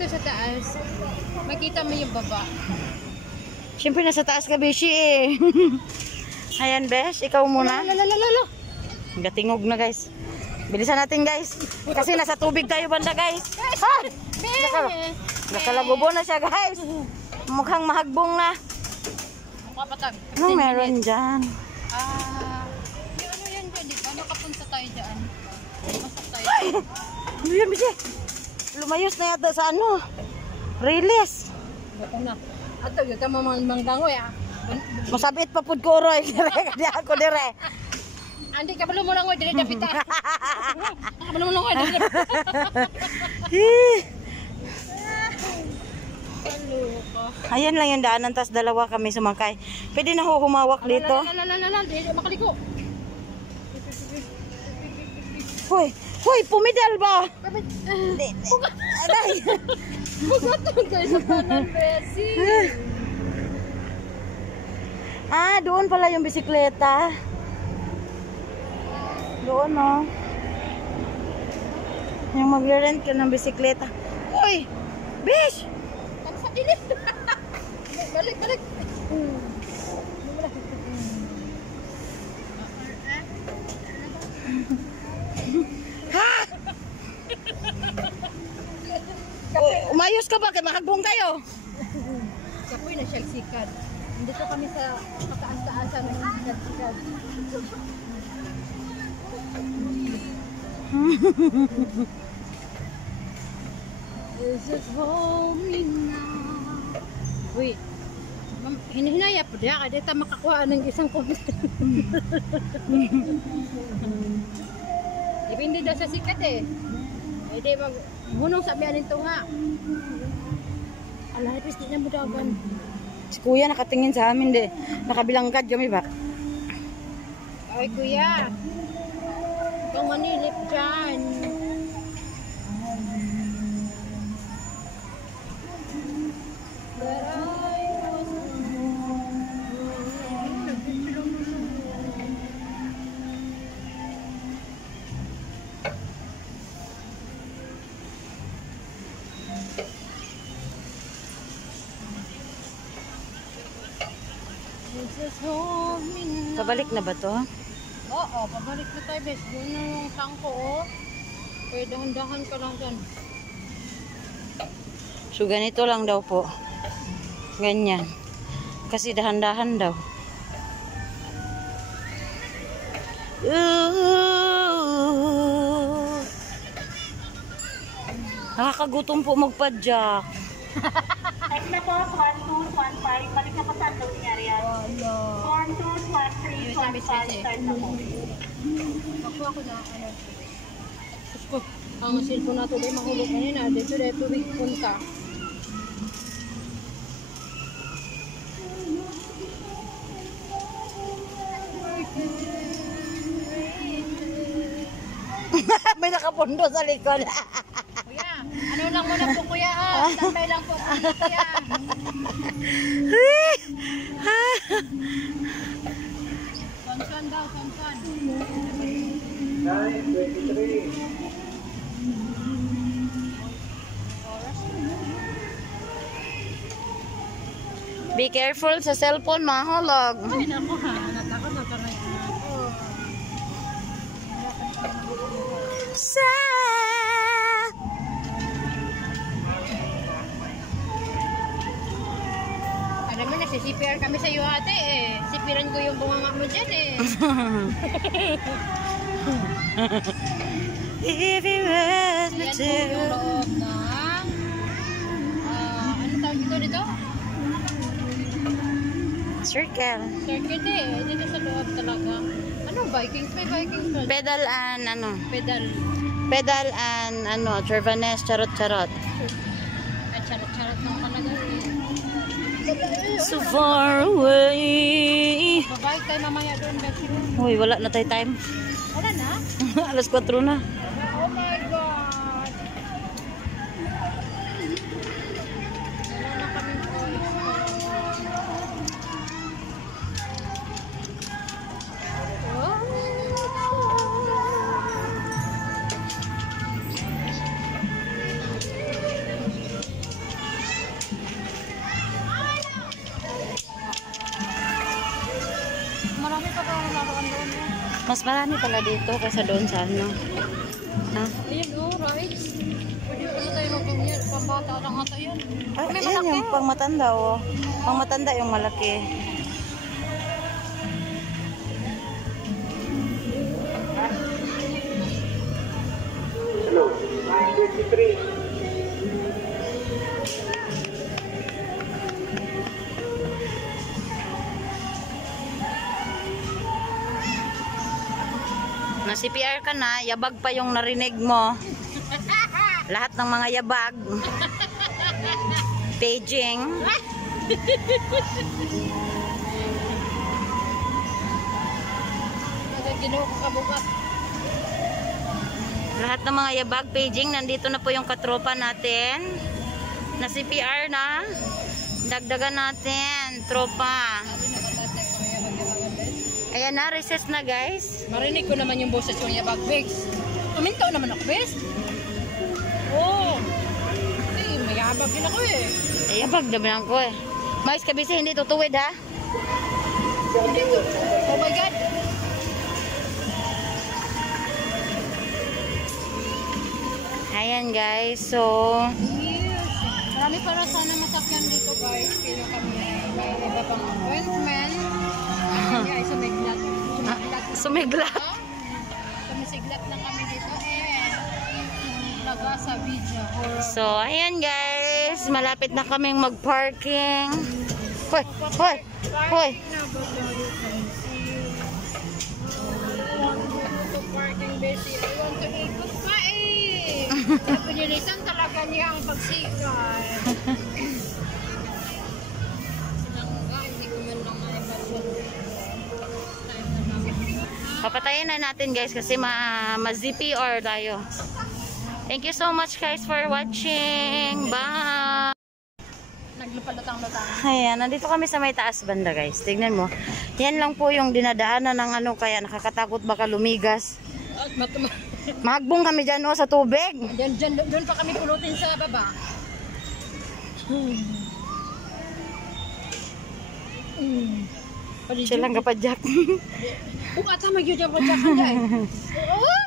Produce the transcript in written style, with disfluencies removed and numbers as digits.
dito sa taas, makita mo yung baba. Siyempre nasa taas ka, Beshi eh. Ayan, Besh, ikaw muna. Lalo. Gatingog na, guys. Bilisan natin, guys. Kasi nasa tubig tayo banda, guys. Ha! Nakalagubo na siya, guys. Mukhang mahagbong na. Kapatag. Ano meron dyan? Ano yan dyan, di ba? Nakapunta tayo dyan. Masok tayo. Ay! Ano yan, Beshi? Lumayos na yata sa ano. Release. Baka na. Ato, yung tama manggangoy ah. Masabit pa pud ko, Roy. Kadi ako dire. Andi ka belum mulangoy dire dapita. Ka belum mulangoy dire. Ayan lang yung daanan, tas dalawa kami sumakay. Pwede na humawak dito. Dili makaliko. Hoy, pumidal ba? Aday. Bugatong kayo sa kanan, Bessie. Doon pala yung bisikleta. Doon, no. Yung mag-rent ka ng bisikleta. Uy! Bish! Sa dilim. Balik. Ha? Umayos ka ba? Kaya makagbong kayo. Kapoy na siya sikat. Dito kami sa pataas-taasan ng sikat. This is home now. Uy, hinahinaya po diya. Kada ta makakuha ng isang comment. Depende daw sa sikat eh. Hindi maghunong sabi anin to nga. Ala, ipis di na mo dagan. Si kuya nakatingin sa amin de. Nakabilangkad kami ba? Ay kuya. Ikaw manilip dyan. Pabalik na ba to? Oo, pabalik na tayo, bes. Doon na yung sangko, oh. Kaya dahan-dahan ka lang dyan. So, ganito lang daw po. Ganyan. Kasi dahan-dahan daw. Nakakagutom po magpadyak. Next na po, 1215. Balik na po sa Anton nangyari yan. 121315. Start na po. Ako na, ano. Gusto ko, ang cellphone nato din mahulog kanina. Dito tubig punta. May nakapundo sa likod. Kuya, ano lang muna po kuya ha? Tambay lang po kuya. Sansan daw, sansan. 9:23. Be careful sa cellphone, mahulog. Ay naku ha, natakot na taray ako. Alam mo, nagsisipir kami sa iyo ate eh. Sipiran ko yung bunganga mo dyan eh. If you ask me Yan po to. yung loob ng ano tawag dito? Circle. Circuit eh. Dito sa loob talaga. Anong Vikings? May Vikings pa. Pedal and ano. Pedal. Pedal and ano, Cervanes, charot-charot. At charot-charot lang talaga eh. So far away. Babalik tayo mamaya doon. Uy, wala na tayo time. Wala na? Alas 4 na. Oh my God! Wala na kaming oras. Mas marami pala dito kaysa doon sa ano. Ha? Ayan o, rice. Pwede ano tayo mag-ganyan. Pambata lang ata yan. Ay, May yan malaki. yung pangmatanda oh. Pangmatanda yung malaki. Na CPR ka na, yabag pa yung narinig mo. Lahat ng mga yabag. Paging. Ginawa ko kabukas. Lahat ng mga yabag, paging. Nandito na po yung katropa natin. Na CPR na. Dagdagan natin. Tropa. Ayan na, recess na guys. Marinig ko naman yung boses ko niya bag Bex. Tumintaw naman ako, Bex. Oo. Eh, mayabag din ako eh. Ay, yabag naman ko eh. Mais kabisi, hindi tutuwid ha. Hindi to. Oh my God. Ayan guys, so Yes. Marami para sana masakyan dito guys. Pero kami ay may iba pang appointment. Kaya ay sumiglat. sumigla. Sumisiglat lang kami dito laga sa video. So, ayan guys, malapit na kaming mag-parking. Hoy, hoy, hoy. Parking busy. I want to ikot pa eh. Pinilitan talaga niya ang pagsikat. Hindi ko man lang maipasyon. Papatayin na natin guys kasi ma-ZPR tayo. Thank you so much guys for watching. Bye! Naglupad-lutang-lutang. Ayan, nandito kami sa may taas banda guys. Tignan mo. Yan lang po yung dinadaanan ng ano kaya nakakatakot baka lumigas. At Mahagbong kami dyan oh, sa tubig. doon pa kami pulutin sa baba. Silang kapadyak. Buka tama yun yung padyakan dyan. Oo!